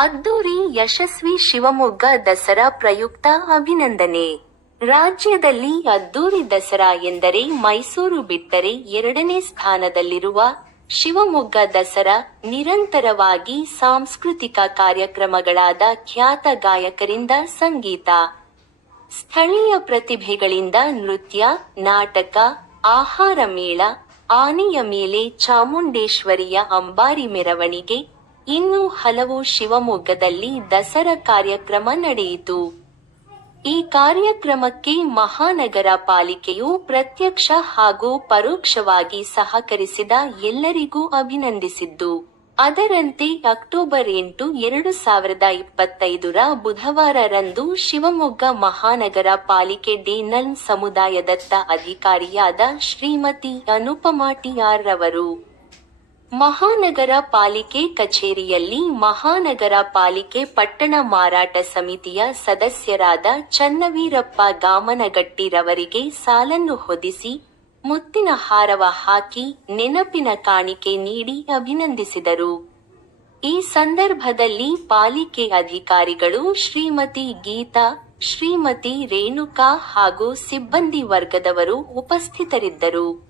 ಅದ್ದೂರಿ ಯಶಸ್ವಿ ಶಿವಮೊಗ್ಗ ದಸರಾ ಪ್ರಯುಕ್ತ ಅಭಿನಂದನೆ. ರಾಜ್ಯದಲ್ಲಿ ಅದ್ದೂರಿ ದಸರಾ ಎಂದರೆ ಮೈಸೂರು ಬಿಟ್ಟರೆ ಎರಡನೇ ಸ್ಥಾನದಲ್ಲಿರುವ ಶಿವಮೊಗ್ಗ ದಸರಾ ನಿರಂತರವಾಗಿ ಸಾಂಸ್ಕೃತಿಕ ಕಾರ್ಯಕ್ರಮಗಳಾದ ಖ್ಯಾತ ಗಾಯಕರಿಂದ ಸಂಗೀತ. ಸ್ಥಳೀಯ ಪ್ರತಿಭೆಗಳಿಂದ ನೃತ್ಯ, ನಾಟಕ, ಆಹಾರ ಮೇಳ, ಆನೆಯ ಮೇಲೆ ಚಾಮುಂಡೇಶ್ವರಿಯ ಅಂಬಾರಿ ಮೆರವಣಿಗೆ ಇನ್ನೂ ಹಲವು ಶಿವಮೊಗ್ಗದಲ್ಲಿ ದಸರಾ ಕಾರ್ಯಕ್ರಮ ನಡೆಯಿತು. ಈ ಕಾರ್ಯಕ್ರಮಕ್ಕೆ ಮಹಾನಗರ ಪಾಲಿಕೆಯು ಪ್ರತ್ಯಕ್ಷ ಹಾಗೂ ಪರೋಕ್ಷವಾಗಿ ಸಹಕರಿಸಿದ ಎಲ್ಲರಿಗೂ ಅಭಿನಂದಿಸಿದ್ದು, ಅದರಂತೆ ಅಕ್ಟೋಬರ್ ಎಂಟು, ಎರಡು ಸಾವಿರದ ಇಪ್ಪತ್ತೈದರ ಬುಧವಾರರಂದು ಶಿವಮೊಗ್ಗ ಮಹಾನಗರ ಪಾಲಿಕೆ ಡೇನಲ್ ಸಮುದಾಯದತ್ತ ಅಧಿಕಾರಿಯಾದ ಶ್ರೀಮತಿ ಅನುಪಮಾ ಟಿಆರ್ ರವರು ಮಹಾನಗರ ಪಾಲಿಕೆ ಕಚೇರಿಯಲ್ಲಿ ಮಹಾನಗರ ಪಾಲಿಕೆ ಪಟ್ಟಣ ಮಾರಾಟ ಸಮಿತಿಯ ಸದಸ್ಯರಾದ ಚನ್ನವೀರಪ್ಪ ಗಾಮನಗಟ್ಟಿರವರಿಗೆ ಸಾಲನ್ನು ಹೊದಿಸಿ ಮುತ್ತಿನ ಹಾರವ ಹಾಕಿ ನೆನಪಿನ ಕಾಣಿಕೆ ನೀಡಿ ಅಭಿನಂದಿಸಿದರು. ಈ ಸಂದರ್ಭದಲ್ಲಿ ಪಾಲಿಕೆ ಅಧಿಕಾರಿಗಳು ಶ್ರೀಮತಿ ಗೀತಾ, ಶ್ರೀಮತಿ ರೇಣುಕಾ ಹಾಗೂ ಸಿಬ್ಬಂದಿ ವರ್ಗದವರು ಉಪಸ್ಥಿತರಿದ್ದರು.